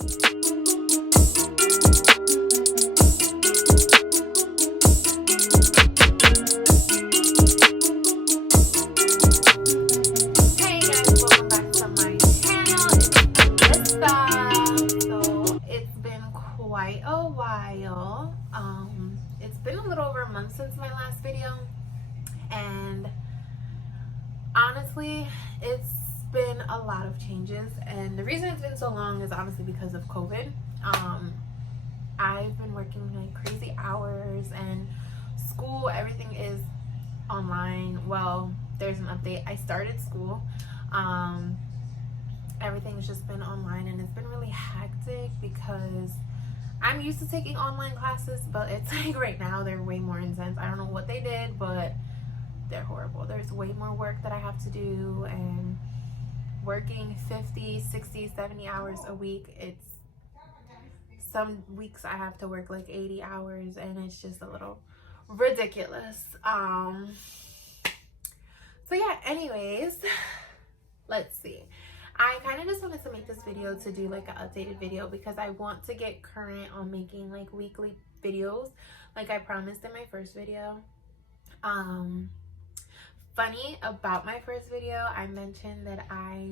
Quite a while. It's been a little over a month since my last video, and honestly, it's been a lot of changes. And the reason it's been so long is honestly because of COVID. I've been working like crazy hours, and school, everything is online. Well, there's an update. I started school. Everything's just been online, and it's been really hectic because I'm used to taking online classes, but it's like right now they're way more intense. I don't know what they did, but they're horrible. There's way more work that I have to do, and working 50, 60, 70 hours a week. It's some weeks I have to work like 80 hours, and it's just a little ridiculous. So yeah, anyways, let's see. I kind of just wanted to make this video to do like an updated video because I want to get current on making like weekly videos like I promised in my first video. Funny about my first video, I mentioned that I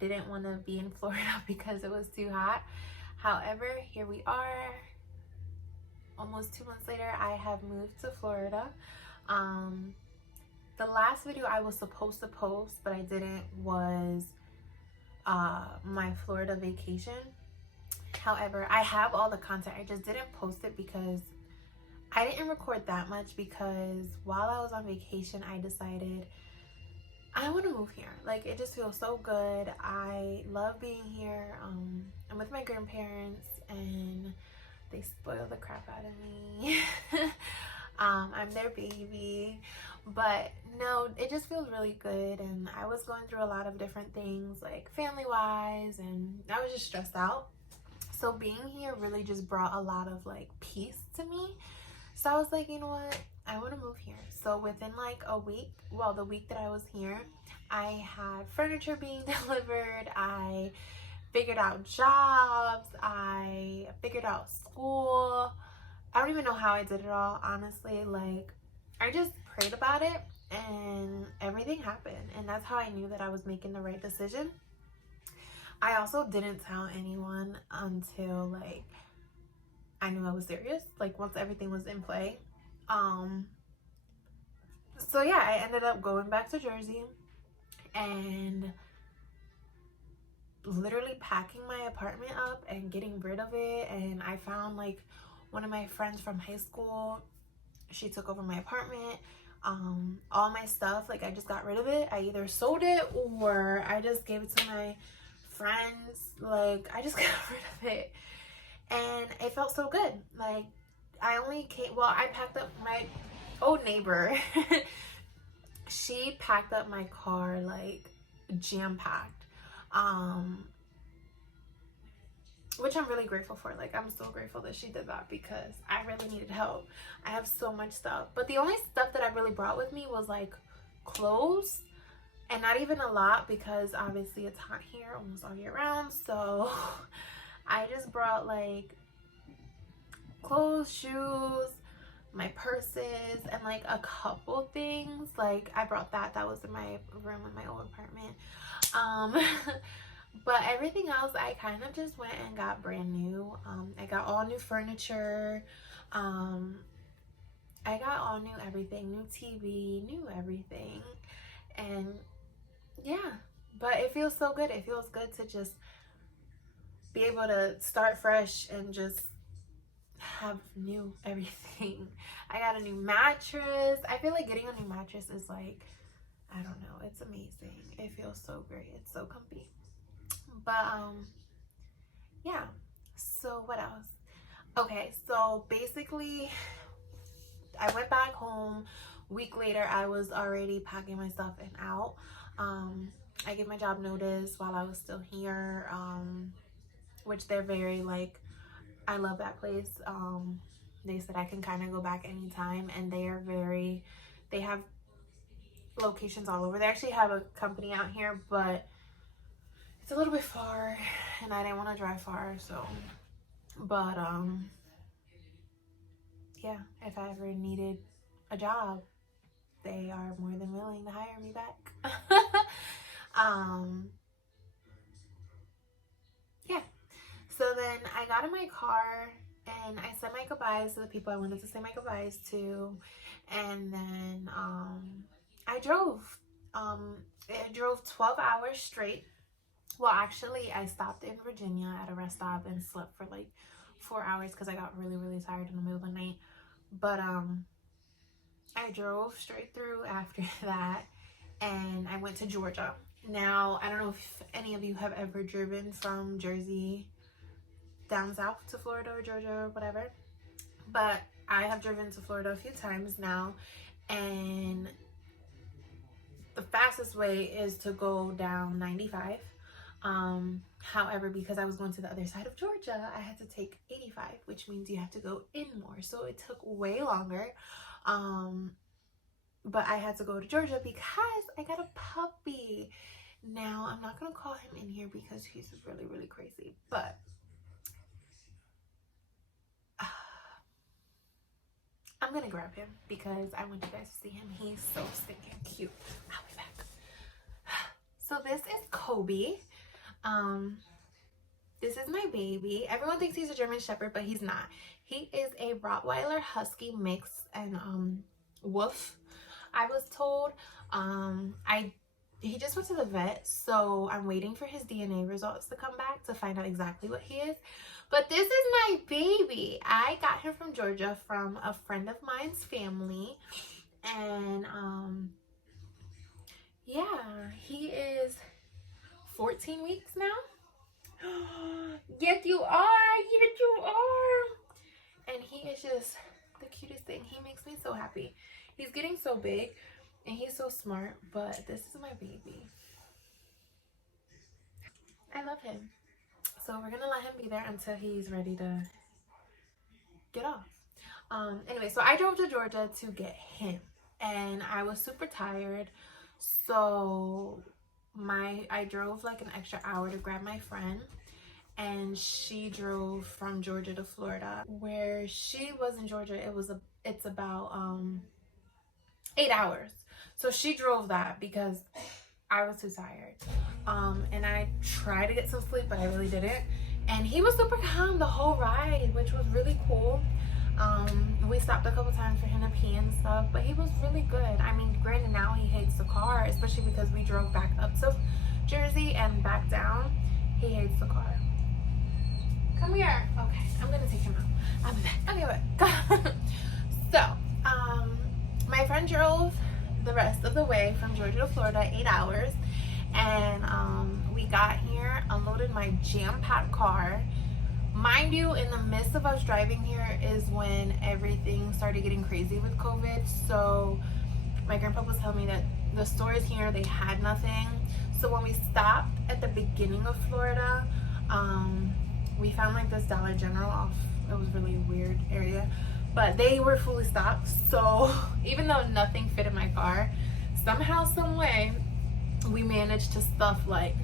didn't want to be in Florida because it was too hot. However, here we are. Almost 2 months later, I have moved to Florida. The last video I was supposed to post, but I didn't, was my Florida vacation. However, I have all the content. I just didn't post it because I didn't record that much, because while I was on vacation, I decided I want to move here. Like, it just feels so good. I love being here. I'm with my grandparents, and they spoil the crap out of me. I'm their baby. But no, it just feels really good, and I was going through a lot of different things, like family-wise, and I was just stressed out. So being here really just brought a lot of like peace to me. So I was like, you know what? I want to move here. So within like a week, well, the week that I was here, I had furniture being delivered. I figured out jobs. I figured out school. I don't even know how I did it all, honestly. Like, I just prayed about it and everything happened. And that's how I knew that I was making the right decision. I also didn't tell anyone until like I knew I was serious, like once everything was in play. So yeah, I ended up going back to Jersey and literally packing my apartment up and getting rid of it. And I found like one of my friends from high school. She took over my apartment. All my stuff, like I just got rid of it. I either sold it or I just gave it to my friends. Like, I just got rid of it, and it felt so good. Like, I packed up my old neighbor. She packed up my car like jam-packed, which I'm really grateful for. Like, I'm so grateful that she did that because I really needed help. I have so much stuff, but the only stuff that I really brought with me was like clothes, and not even a lot because obviously it's hot here almost all year round. So I just brought like clothes, shoes, my purses, and like a couple things. Like, I brought that was in my room in my old apartment. But everything else I kind of just went and got brand new. I got all new furniture. I got all new everything, new TV, new everything. And yeah, but it feels so good. It feels good to just be able to start fresh and just have new everything. I got a new mattress. I feel like getting a new mattress is like, I don't know, it's amazing. It feels so great. It's so comfy. But yeah, so what else? Okay, so basically I went back home. Week later, I was already packing my stuff and out. I gave my job notice while I was still here, which they're very like, I love that place. They said I can kind of go back anytime, and they have locations all over. They actually have a company out here, but it's a little bit far and I didn't want to drive far, so, but yeah, if I ever needed a job, they are more than willing to hire me back. Yeah, so then I got in my car and I said my goodbyes to the people I wanted to say my goodbyes to, and then I drove. I drove 12 hours straight. Well, actually, I stopped in Virginia at a rest stop and slept for like 4 hours because I got really, really tired in the middle of the night. But I drove straight through after that, and I went to Georgia. Now, I don't know if any of you have ever driven from Jersey down south to Florida or Georgia or whatever, but I have driven to Florida a few times now, and the fastest way is to go down 95. However, because I was going to the other side of Georgia, I had to take 85, which means you have to go in more, so it took way longer. But I had to go to Georgia because I got a puppy. Now, I'm not gonna call him in here because he's really, really crazy, but I'm gonna grab him because I want you guys to see him. He's so stinking cute. I'll be back. So this is Kobe. This is my baby. Everyone thinks he's a German Shepherd, but he's not. He is a Rottweiler Husky mix and wolf, I was told. He just went to the vet, so I'm waiting for his DNA results to come back to find out exactly what he is. But this is my baby. I got him from Georgia from a friend of mine's family, and yeah, he is 14 weeks now. Yes, you are. Yes, you are. And he is just the cutest thing. He makes me so happy. He's getting so big and he's so smart, but this is my baby. I love him. So we're gonna let him be there until he's ready to get off. Anyway, so I drove to Georgia to get him, and I was super tired, so I drove like an extra hour to grab my friend, and she drove from Georgia to Florida. Where she was in Georgia, it's about 8 hours. So she drove that because I was too tired. And I tried to get some sleep, but I really didn't. And he was super calm the whole ride, which was really cool. We stopped a couple times for him to pee and stuff, but he was really good. I mean, granted, now he hates the car, especially because we drove back up to Jersey and back down. He hates the car. Come here. Okay, I'm gonna take him out. I'll be back. I'll be back. So, my friend drove the rest of the way from Georgia to Florida, 8 hours, and we got here, unloaded my jam-packed car. Mind you, in the midst of us driving here is when everything started getting crazy with COVID. So my grandpa was telling me that the stores here, they had nothing. So when we stopped at the beginning of Florida, we found like this Dollar General off. It was really a weird area, but they were fully stocked. So even though nothing fit in my car, somehow, some way, we managed to stuff like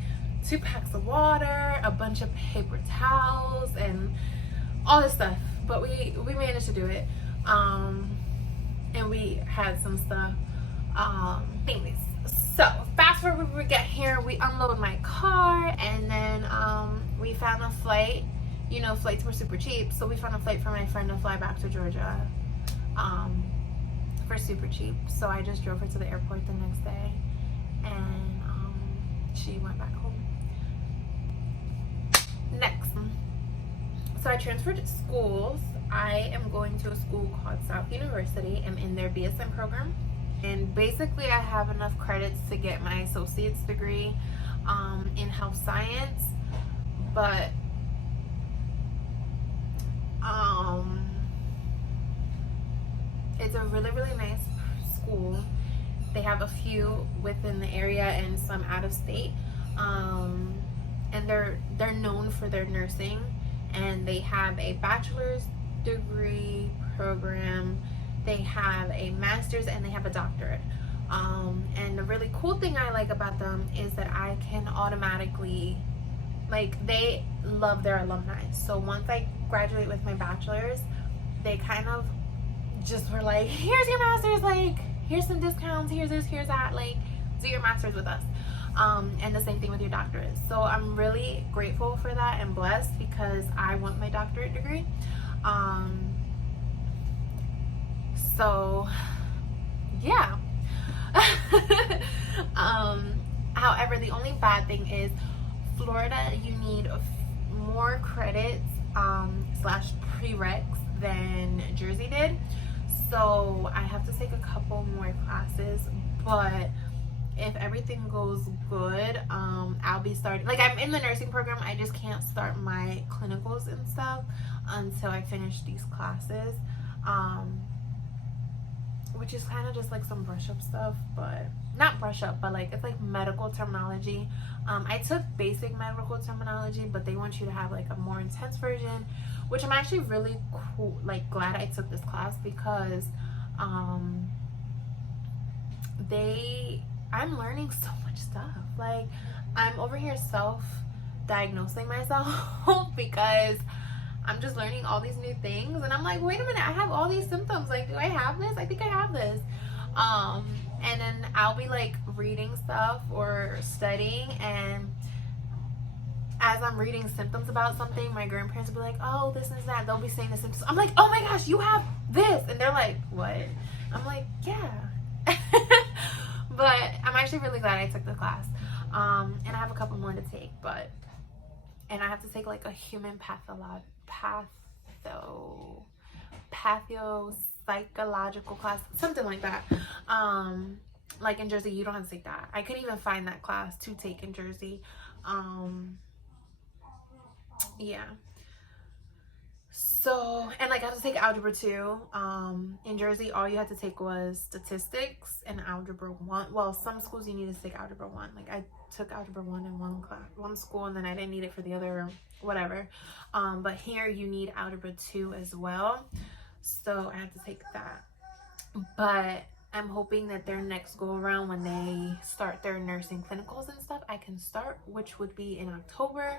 2 packs of water, a bunch of paper towels, and all this stuff. But we managed to do it. And we had some stuff. Anyways, so fast forward, we get here, we unload my car, and then we found a flight. You know, flights were super cheap, so we found a flight for my friend to fly back to Georgia for super cheap. So I just drove her to the airport the next day, and she went back home. Next, so I transferred schools. I am going to a school called South University. I'm in their BSN program, and basically I have enough credits to get my associate's degree in health science, but it's a really, really nice school. They have a few within the area and some out of state. And they're known for their nursing, and they have a bachelor's degree program, they have a master's, and they have a doctorate. And the really cool thing I like about them is that I can automatically like, they love their alumni. So once I graduate with my bachelor's, they kind of just were like, here's your master's, like, here's some discounts, here's this, here's that, like, do your master's with us. And the same thing with your doctorate. So I'm really grateful for that and blessed, because I want my doctorate degree. So yeah. However, the only bad thing is Florida, you need more credits slash prereqs than Jersey did. So I have to take a couple more classes, but if everything goes good, I'll be starting, like, I'm in the nursing program. I just can't start my clinicals and stuff until I finish these classes, which is kind of just like some brush up stuff, but not brush up, but like, it's like medical terminology. I took basic medical terminology, but they want you to have like a more intense version, which I'm actually really cool, like, glad I took this class, because I'm learning so much stuff. Like, I'm over here self-diagnosing myself because I'm just learning all these new things, and I'm like, wait a minute, I have all these symptoms. Like, do I have this? I think I have this. And then I'll be like reading stuff or studying, and as I'm reading symptoms about something, my grandparents will be like, oh, this and that. They'll be saying the symptoms. I'm like, oh my gosh, you have this. And they're like, what? I'm like, yeah. But I'm actually really glad I took the class. And I have a couple more to take, and I have to take like a human pathopsychological class, something like that. Like in Jersey, you don't have to take that. I couldn't even find that class to take in Jersey. Yeah. So, and like, I have to take algebra 2. In Jersey, all you had to take was statistics and algebra 1. Well, some schools you need to take algebra 1. Like, I took algebra 1 in one school, and then I didn't need it for the other, whatever. But here you need algebra 2 as well. So I have to take that. But I'm hoping that their next go around, when they start their nursing clinicals and stuff, I can start, which would be in October.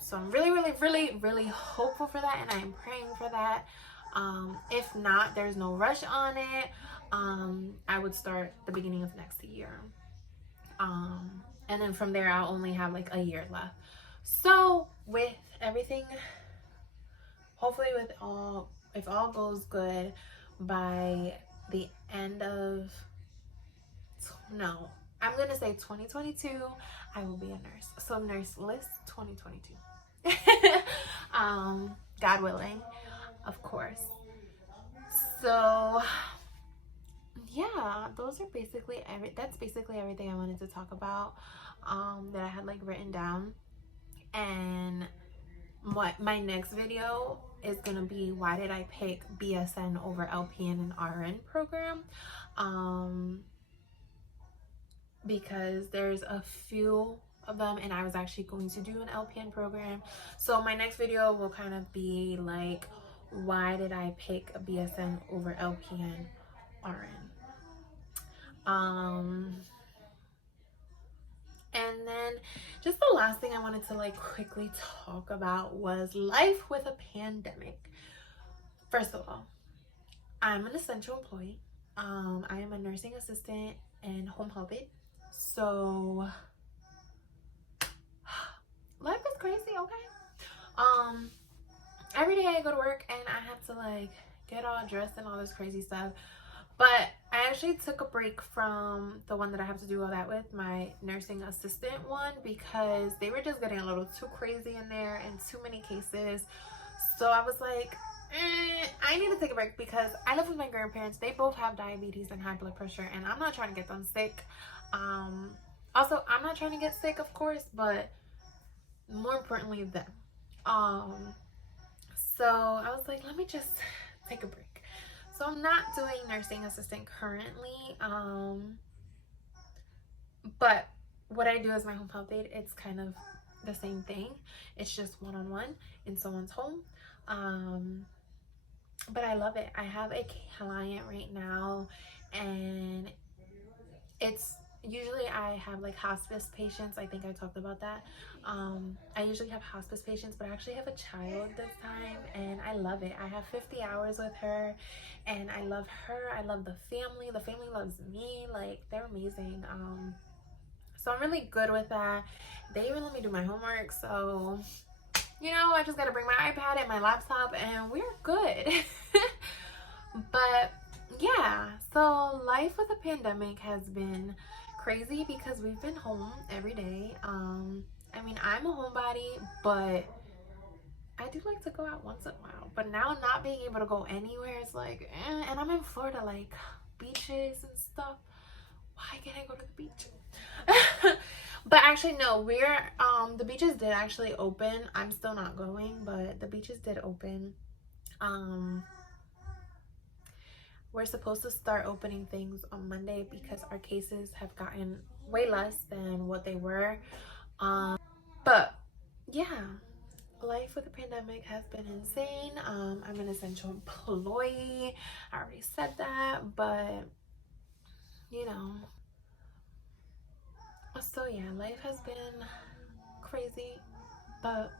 So I'm really hopeful for that, and I'm praying for that. If not, there's no rush on it. I would start the beginning of next year. And then from there, I'll only have like a year left. So with everything, hopefully if all goes good, by the end of, no, I'm gonna say 2022, I will be a nurse. So Nurse Lyss 2022. God willing, of course. So yeah, that's basically everything I wanted to talk about, that I had like written down. And what my next video is gonna be, why did I pick BSN over LPN and RN program? Because there's a few of them, and I was actually going to do an LPN program. So my next video will kind of be like, why did I pick a BSN over LPN RN? And then just the last thing I wanted to like quickly talk about was life with a pandemic. First of all, I'm an essential employee. I am a nursing assistant and home health aide. So life is crazy, okay? Every day I go to work and I have to like get all dressed and all this crazy stuff. But I actually took a break from the one that I have to do all that with, my nursing assistant one, because they were just getting a little too crazy in there and too many cases. So I was like, I need to take a break, because I live with my grandparents. They both have diabetes and high blood pressure, and I'm not trying to get them sick. Also, I'm not trying to get sick, of course, but more importantly, them. So I was like, let me just take a break. So I'm not doing nursing assistant currently, but what I do as my home health aide, it's kind of the same thing. It's just one-on-one in someone's home. But I love it. I have a client right now, and it's usually I have like hospice patients. I think I talked about that. I usually have hospice patients, but I actually have a child this time, and I love it. I have 50 hours with her, and I love her. I love the family. The family loves me. Like, they're amazing. So I'm really good with that. They even let me do my homework, so you know, I just gotta bring my iPad and my laptop, and we're good. But yeah, so life with a pandemic has been crazy because we've been home every day. I mean, I'm a homebody, but I do like to go out once in a while. But now not being able to go anywhere is like, and I'm in Florida, like beaches and stuff. Why can't I go to the beach? But actually, no, we're the beaches did actually open. I'm still not going, but the beaches did open. We're supposed to start opening things on Monday because our cases have gotten way less than what they were. But yeah, life with the pandemic has been insane. I'm an essential employee. I already said that, but you know. So yeah, life has been crazy, but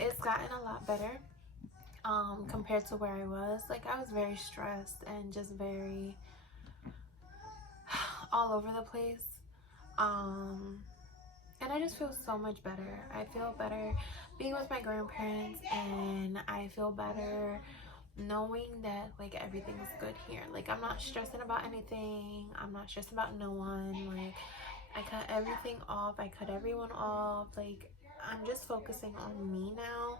it's gotten a lot better compared to where I was. Like, I was very stressed and just very all over the place. And I just feel so much better. I feel better being with my grandparents, and I feel better knowing that like everything's good here. Like, I'm not stressing about anything. I'm not stressed about no one. Like, I cut everything off. I cut everyone off. Like, I'm just focusing on me now.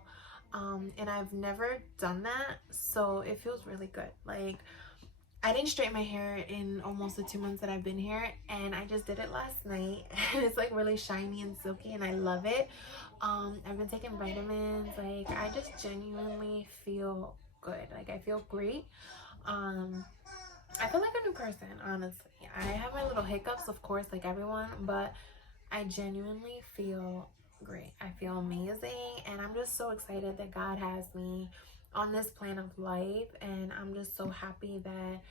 And I've never done that, so it feels really good. Like, I didn't straighten my hair in almost the 2 months that I've been here, and I just did it last night, and it's like really shiny and silky, and I love it. I've been taking vitamins. Like, I just genuinely feel good. Like, I feel great. I feel like a new person, honestly. I have my little hiccups, of course, like everyone, but I genuinely feel great. I feel amazing, and I'm just so excited that God has me on this plan of life, and I'm just so happy that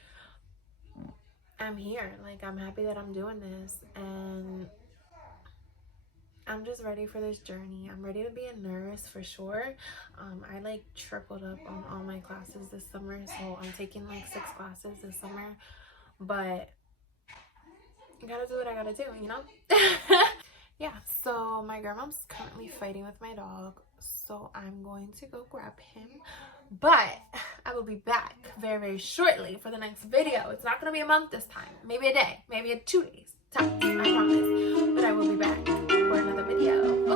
I'm here. Like, I'm happy that I'm doing this, and I'm just ready for this journey. I'm ready to be a nurse for sure. I like tripled up on all my classes this summer, so I'm taking like 6 classes this summer, but I gotta do what I gotta do, you know? Yeah, so my grandma's currently fighting with my dog, so I'm going to go grab him. But I will be back very, very shortly for the next video. It's not going to be a month this time. Maybe a day. Maybe 2 days. I promise. But I will be back for another video.